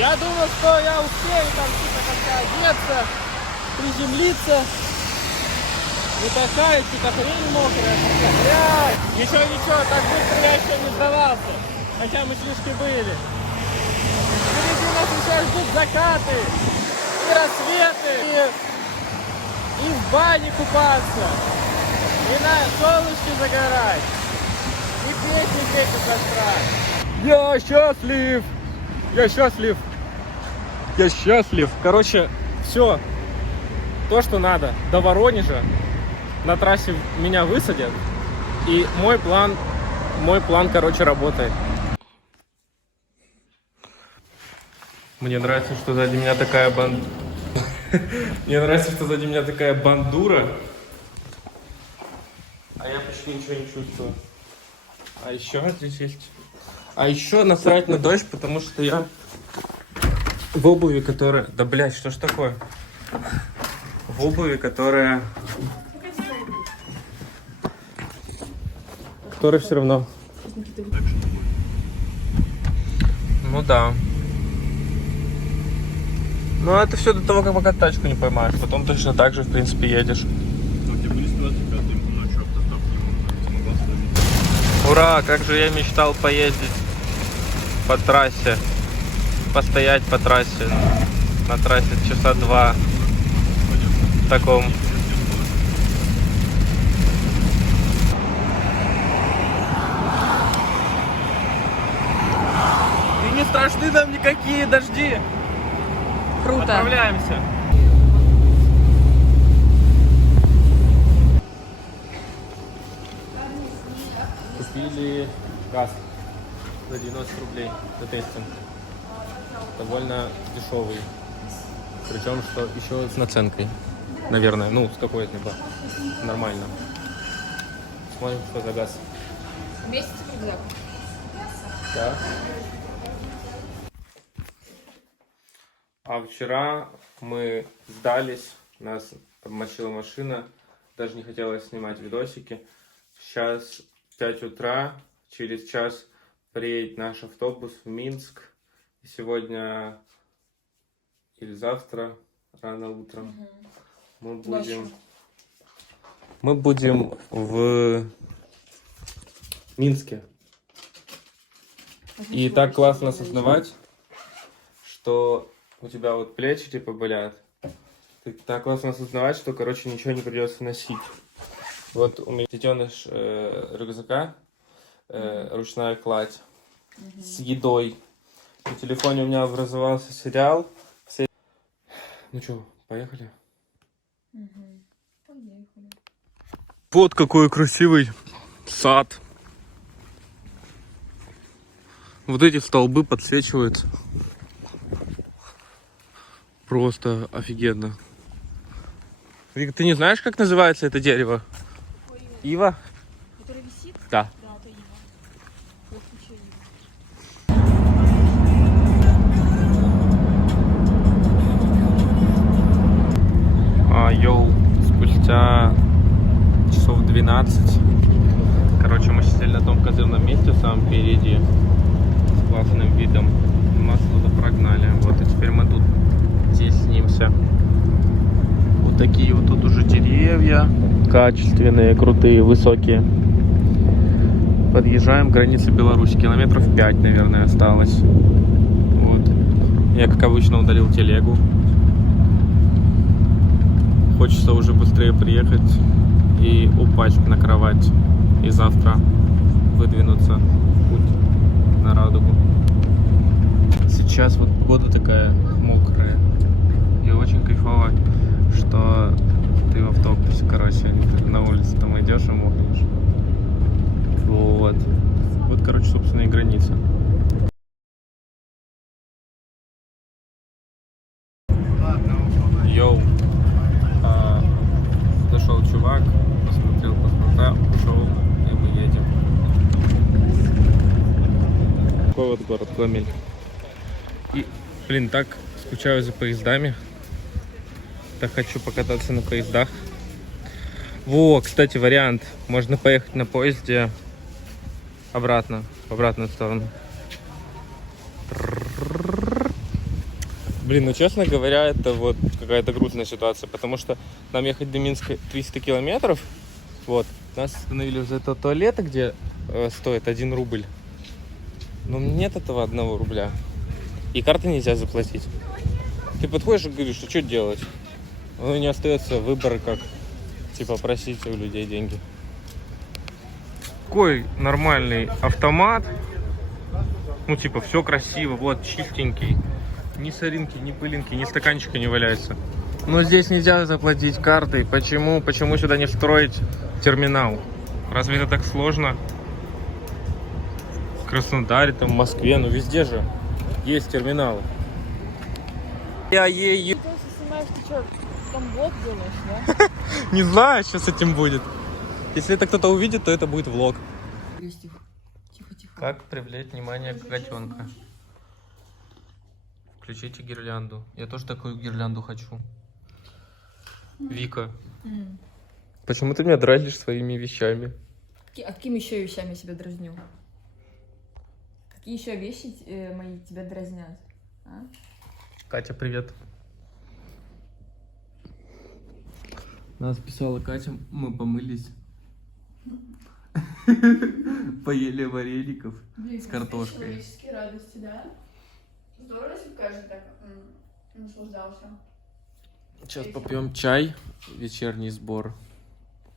Я думал, что я успею там типа как-то одеться, приземлиться. Не такая, типа хрень мокрая, блядь. Ничего, так быстро я еще не сдавался. Хотя мы слишком были. Впереди нас еще ждут закаты, и рассветы, и в бане купаться, и на солнышке загорать, и песни петь у костра. Я счастлив! Я счастлив! Я счастлив! Короче, все то, что надо. До Воронежа на трассе меня высадят, и мой план, короче, работает. Мне нравится, что сзади меня такая Мне нравится, что сзади меня такая бандура. А я почти ничего не чувствую. А еще здесь есть... А еще насрать на дождь, потому что я в обуви, которая... Да, блядь, что ж такое? В обуви, которая все равно... Ну да. Ну это все до того, пока тачку не поймаешь. Потом точно так же, в принципе, едешь. Ура! Как же я мечтал поездить по трассе. Постоять по трассе. На трассе часа 2. В таком... И не страшны нам никакие дожди. Круто. Отправляемся. Купили газ за 90 рублей за тестинг. Довольно дешевый. Причем, что еще с наценкой. Наверное, ну, с какой-либо. Нормально. Смотрим, что за газ. Месяц рюкзак. Да. А вчера мы сдались, нас обмочила машина, даже не хотелось снимать видосики. Сейчас 5 утра, через час приедет наш автобус в Минск. И сегодня или завтра, рано утром, мы будем в Минске. И так классно осознавать, что у тебя вот плечи типа болят. Так классно осознавать, что, короче, ничего не придется носить. Вот у меня детеныш рюкзака, ручная кладь с едой. На телефоне у меня образовался сериал. Ну что, поехали? Поехали. Вот какой красивый сад. Вот эти столбы подсвечиваются. Просто офигенно. Вик, ты не знаешь, как называется это дерево? Ива? Который висит? Да. Да, это Ива. Я включила Иву. Йоу, спустя часов 12. Короче, мы сидели на том козырном месте, самом впереди, с классным видом. Нас туда прогнали. Вот, и теперь мы тут теснимся. Вот такие вот тут уже деревья. Качественные, крутые, высокие. Подъезжаем к границе Беларуси. Километров 5, наверное, осталось. Вот. Я, как обычно, удалил телегу. Хочется уже быстрее приехать и упасть на кровать. И завтра выдвинуться в путь на Радугу. Сейчас вот погода такая мокрая. И очень кайфово, что ты в автобусе, короче, на улице там идешь и мокнешь. Вот. Вот, короче, собственно, и граница. Йоу. Зашел чувак, посмотрел паспорта, ушел, и мы едем. Такой вот город Гомель. И, блин, так скучаю за поездами. Так хочу покататься на поездах. Во, кстати, вариант. Можно поехать на поезде обратно, в обратную сторону. Блин, ну честно говоря, это вот какая-то грустная ситуация, потому что нам ехать до Минска 300 километров. Вот. Нас остановили уже это туалета, где стоит 1 рубль. Но нет этого 1 рубля. И карты нельзя заплатить. Ты подходишь и говоришь, что делать? Ну, не остается выбора, как типа просить у людей деньги. Какой нормальный автомат. Ну, типа, все красиво, вот, чистенький. Ни соринки, ни пылинки, ни стаканчика не валяется. Но здесь нельзя заплатить картой. Почему? Почему сюда не встроить терминал? Разве это так сложно? В Краснодаре, там, в Москве, ну везде же есть терминалы. Ты снимаешь, ты что, там влог делаешь, да? Не знаю, что с этим будет. Если это кто-то увидит, то это будет влог. Тихо. Как привлечь внимание котенка? Включите гирлянду. Я тоже такую гирлянду хочу. Вика, почему ты меня дразнишь своими вещами? А какими еще вещами себя дразню? Какие еще вещи мои тебя дразнят? А? Катя, привет. Нас писала Катя, мы помылись. Поели вареников с картошкой. Человеческие радости, да? Здорово, если бы каждый так наслаждался. Сейчас попьем чай, вечерний сбор.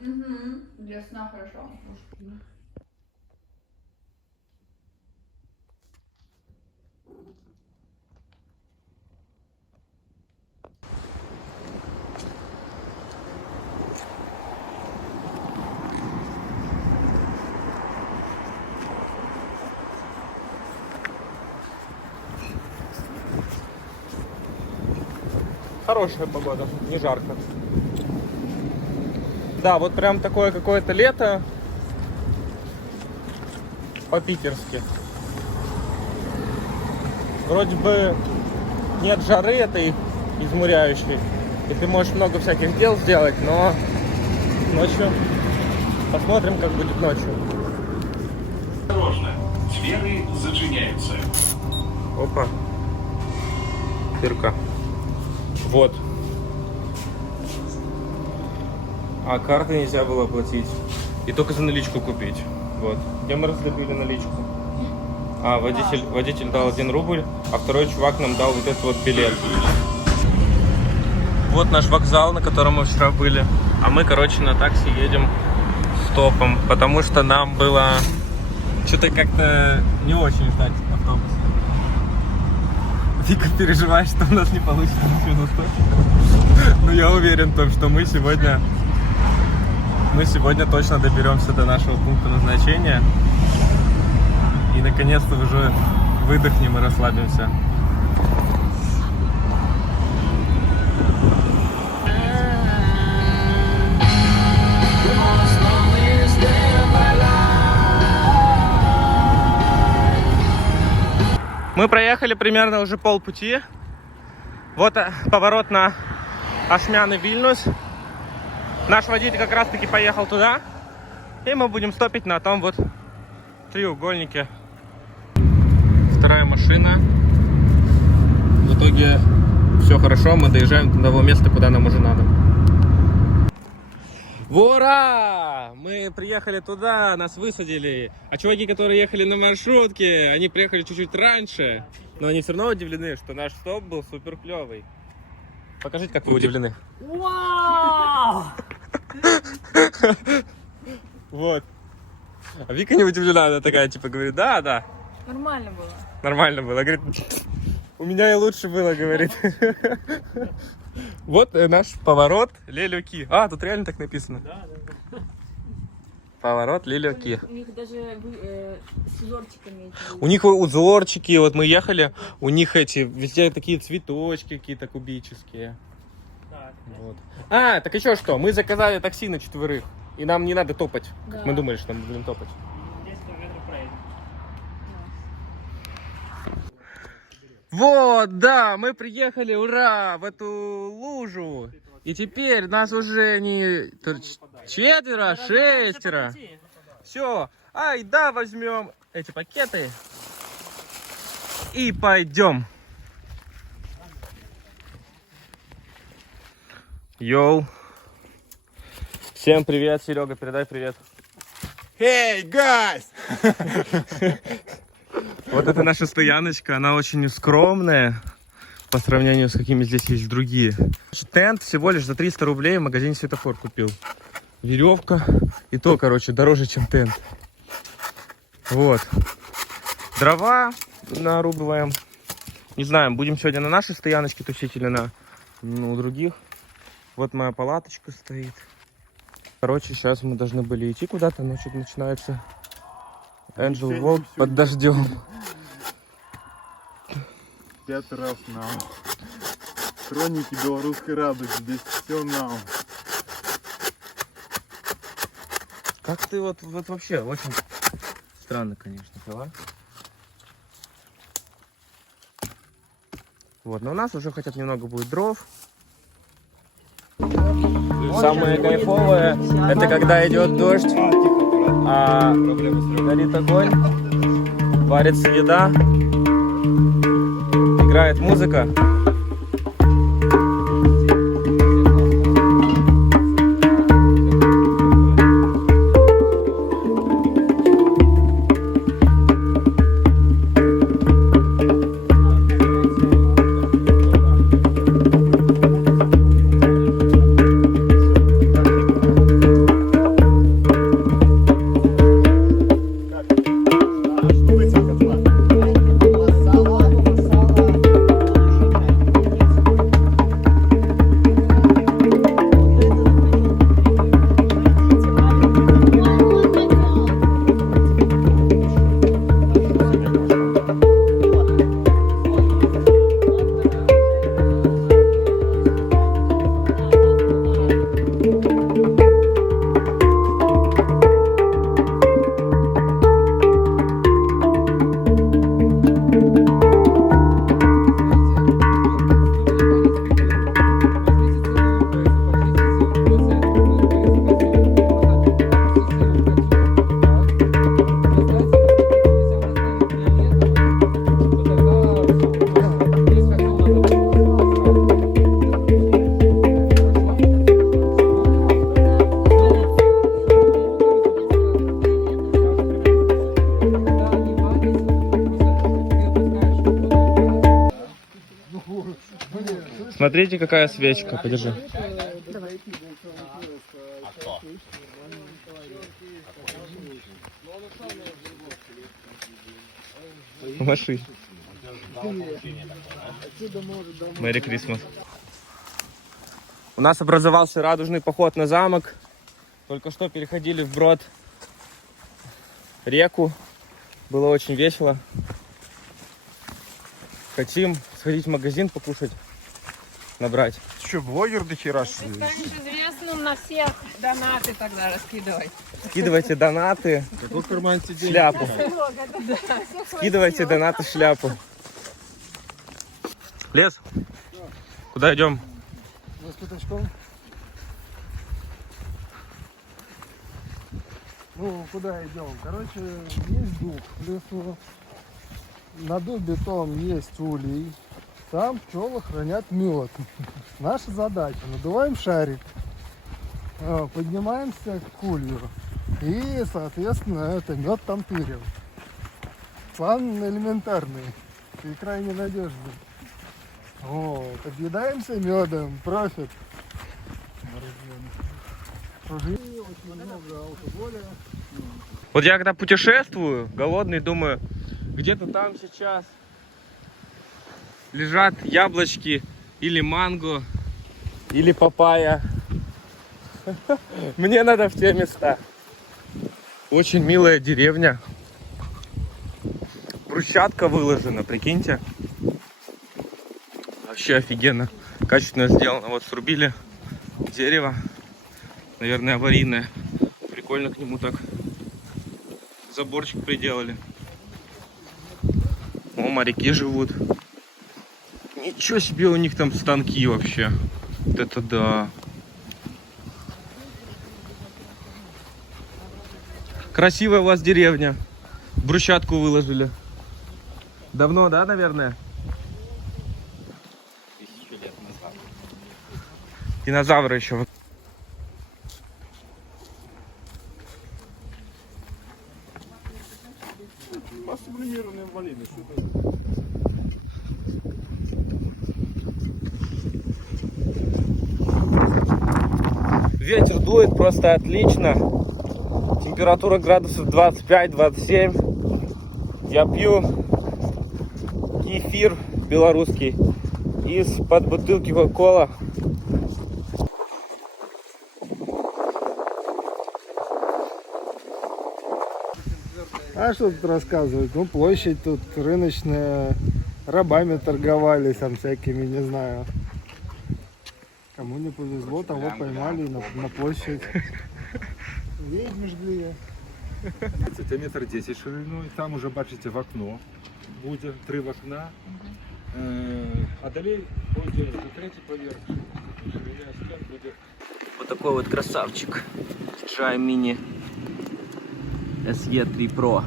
Угу. Для сна хорошо. Хорошая погода, не жарко. Да, вот прям такое какое-то лето по-питерски. Вроде бы нет жары этой измуряющей, и ты можешь много всяких дел сделать, но ночью посмотрим, как будет ночью. Осторожно, двери зачиняются. Опа. Дырка. Вот. А карты нельзя было оплатить. И только за наличку купить. Вот. Где мы раздобыли наличку? А, водитель дал 1 рубль, а второй чувак нам дал вот этот вот билет. Вот наш вокзал, на котором мы вчера были. А мы, короче, на такси едем стопом, потому что нам было что-то как-то не очень ждать автобус. Вика переживает, что у нас не получится ничего на стопе. Но я уверен в том, что мы сегодня точно доберемся до нашего пункта назначения. И наконец-то уже выдохнем и расслабимся. Мы проехали примерно уже полпути. Вот поворот на Ашмян и Вильнюс. Наш водитель как раз таки поехал туда. И мы будем стопить на том вот треугольнике. Вторая машина. В итоге все хорошо, мы доезжаем до того места, куда нам уже надо. Ура! Мы приехали туда, нас высадили. А чуваки, которые ехали на маршрутке, они приехали чуть-чуть раньше. Но они все равно удивлены, что наш стоп был супер клевый. Покажите, как вы удивлены. Вау! Вот. А Вика не удивлена, она такая, типа, говорит, да. Нормально было. Нормально было. Говорит, у меня и лучше было, говорит. Вот наш поворот Лелюки. А, тут реально так написано. Да. Поворот Лелюки. У них даже с узорчиками. У них узорчики, вот мы ехали, у них эти везде такие цветочки какие-то кубические. Вот. А, так еще что, мы заказали такси на 4, и нам не надо топать. Да. Мы думали, что мы будем топать. Вот, да, мы приехали, ура, в эту лужу. И теперь нас уже не 4, а 6. Все, ай, да, возьмем эти пакеты и пойдем. Йоу. Всем привет, Серега, передай привет. Hey, guys! Вот это наша стояночка, она очень скромная по сравнению с какими здесь есть другие. Тент всего лишь за 300 рублей в магазине Светофор купил. Веревка и то, короче, дороже, чем тент. Вот. Дрова нарубываем. Не знаю, будем сегодня на нашей стояночке тусить или на у других. Вот моя палаточка стоит. Короче, сейчас мы должны были идти куда-то, но что-то начинается Angel Walk под дождем. 5 раз нам. Хроники белорусской радости. Здесь все нам. Как ты вот вообще, очень странно, конечно, дела. Вот, но у нас уже хотят немного будет дров. Самое кайфовое, это когда идет дождь, а горит огонь, варится еда, играет музыка. Смотрите, какая свечка, подержи. Маши. Мэри Крисмас. У нас образовался радужный поход на замок. Только что переходили вброд реку. Было очень весело. Хотим сходить в магазин покушать, набрать. Ты что, блогер до хера? Станешь известным, на всех донаты тогда раскидывай. Скидывайте донаты, Какой карман сидеть? шляпу. Скидывайте донаты, шляпу. Лес? Куда идем? Ну, куда идем? Короче, есть дуб в лесу. На дубе том есть улей. Там пчелы хранят мед. Наша задача: надуваем шарик, поднимаемся к улью и, соответственно, это мед там тырим. План элементарный и крайне надежный. Вот, объедаемся медом, профит. Очень много алкоголя. Вот я когда путешествую, голодный, думаю, где-то там сейчас лежат яблочки или манго, или папайя. Мне надо в те места. Очень милая деревня. Брусчатка выложена, прикиньте. Вообще офигенно. Качественно сделано. Вот срубили дерево. Наверное, аварийное. Прикольно к нему так заборчик приделали. О, моряки живут. Ничего себе, у них там станки вообще. Вот это да. Красивая у вас деревня. Брусчатку выложили. Давно, да, наверное? 1000 лет назад. Динозавры еще. По сублимированным инвалидам, что это? Ветер дует просто отлично. Температура градусов 25-27. Я пью кефир белорусский из-под бутылки кока-кола. А что тут рассказывать? Ну, площадь тут рыночная, рабами торговали, там всякими, не знаю. Кому не повезло, того поймали на площадь. Ведьмы жгли. Це метр 10 шириною, там уже бачите в окно, буде 3 вікна, а далі буде третій поверх, ширина стін буде. Вот такой вот красавчик. DJI Mini SE3 Pro.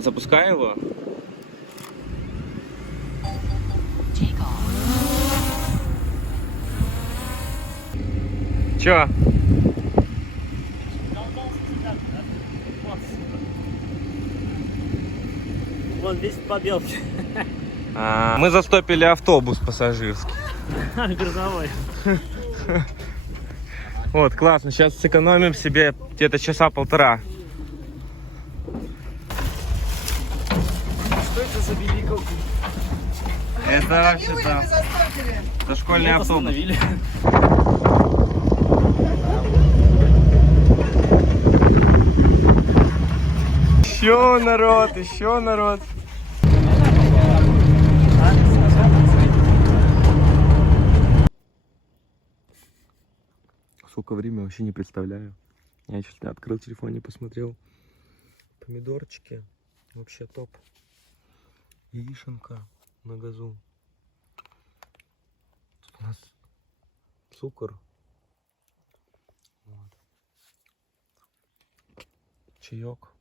Запускай его. Чё? Вон весь побелки. Мы застопили автобус пассажирский. Грузовой. Вот, классно. Сейчас сэкономим себе где-то часа полтора. Что это за великий? Это вообще-то... Это школьный автобус. Еще народ, еще народ. Сколько время, вообще не представляю. Я чуть не открыл телефон, не посмотрел. Помидорчики. Вообще топ. Яишенка на газу. Тут у нас цукор. Вот. Чаек.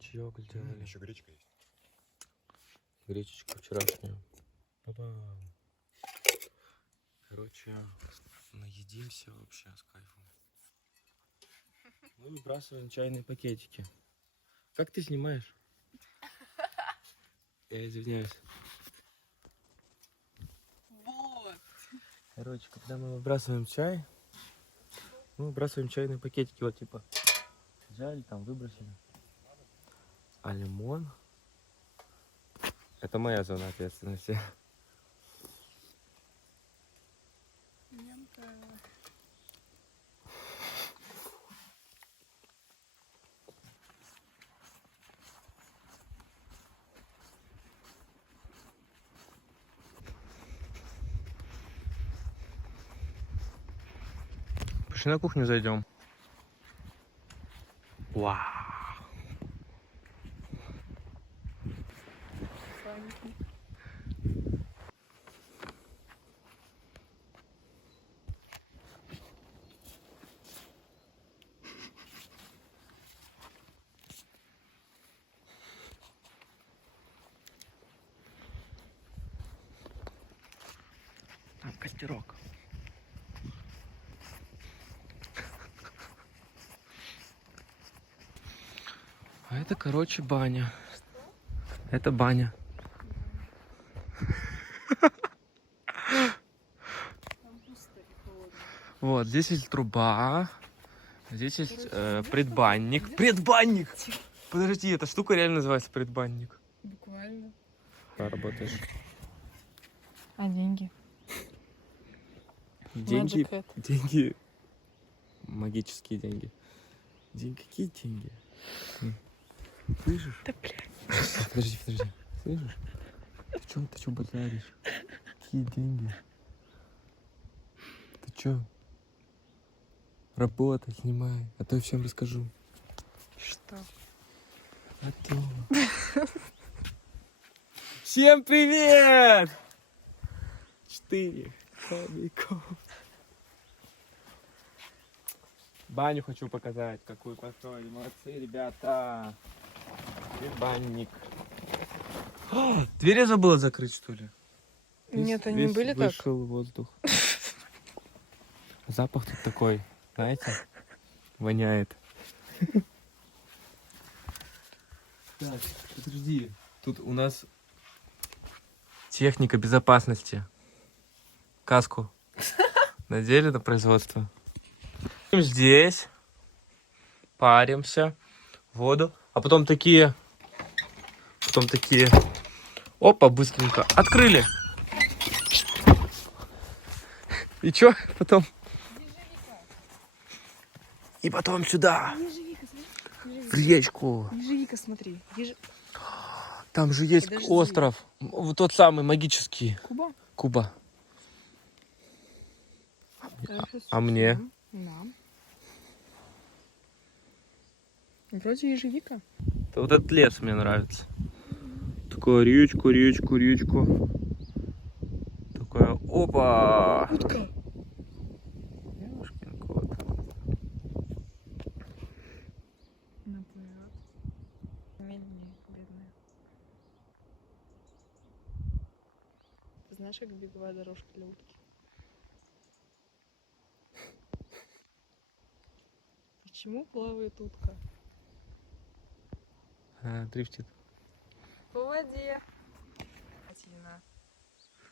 Чаек сделали. Еще гречка есть. Гречечка вчерашняя. Опа. Короче, наедимся вообще с кайфом. Мы выбрасываем чайные пакетики. Как ты снимаешь? Я извиняюсь. Вот. Короче, когда мы выбрасываем чай, мы выбрасываем чайные пакетики. Вот типа взяли, там выбросили. А лимон? Это моя зона ответственности. Пошли на кухню зайдем. Вау. Там костерок. А это, короче, баня. Это баня. Вот, здесь есть труба. Здесь есть предбанник. Предбанник! Подожди, эта штука реально называется предбанник. Буквально. Да, работаешь. А деньги? Деньги. Magic Hat. Деньги. Магические деньги. Деньги. Какие деньги? Слышишь? Да, блядь. Подожди. Слышишь? Ты чё базаришь? Какие деньги? Ты чё? Работай, снимай, а то я всем расскажу. Что? А то... Всем привет! 4 хомяков. Баню хочу показать, какую построили. Молодцы, ребята. Банник. Дверь я забыла закрыть, что ли? Нет, они Весь были так. вышел воздух. Запах тут такой, знаете, воняет. Так, подожди. Тут у нас техника безопасности. Каску надели на производство. Здесь паримся, воду, а потом такие, опа, быстренько открыли. И чё? Потом. И потом сюда. В речку. Ежевика, смотри. Там же есть Подожди. остров. Вот тот самый магический. Куба? Куба. А мне? Нам. Вроде ежевика. Вот этот лес мне нравится. Такая речку. Такая, опа! Утка. Ёшкин кот. Наплывет. Медленнее, бедная. Ты знаешь, как беговая дорожка для утки? Почему плавает утка? Дрифтит. По воде.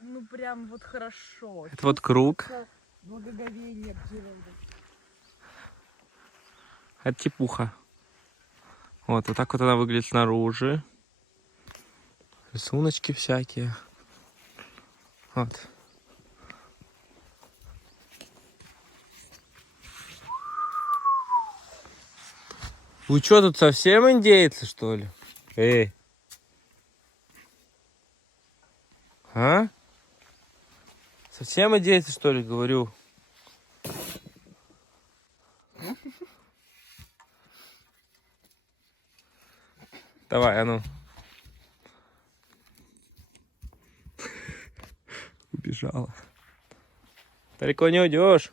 Ну прям вот хорошо. Это вот круг. Благоговение к природе. Это типуха. Вот так вот она выглядит снаружи. Рисуночки всякие. Вот. Вы что, тут совсем индейцы, что ли? Эй. А? Совсем индейцы, что ли, говорю? Давай, а ну. Убежала. Далеко не уйдешь.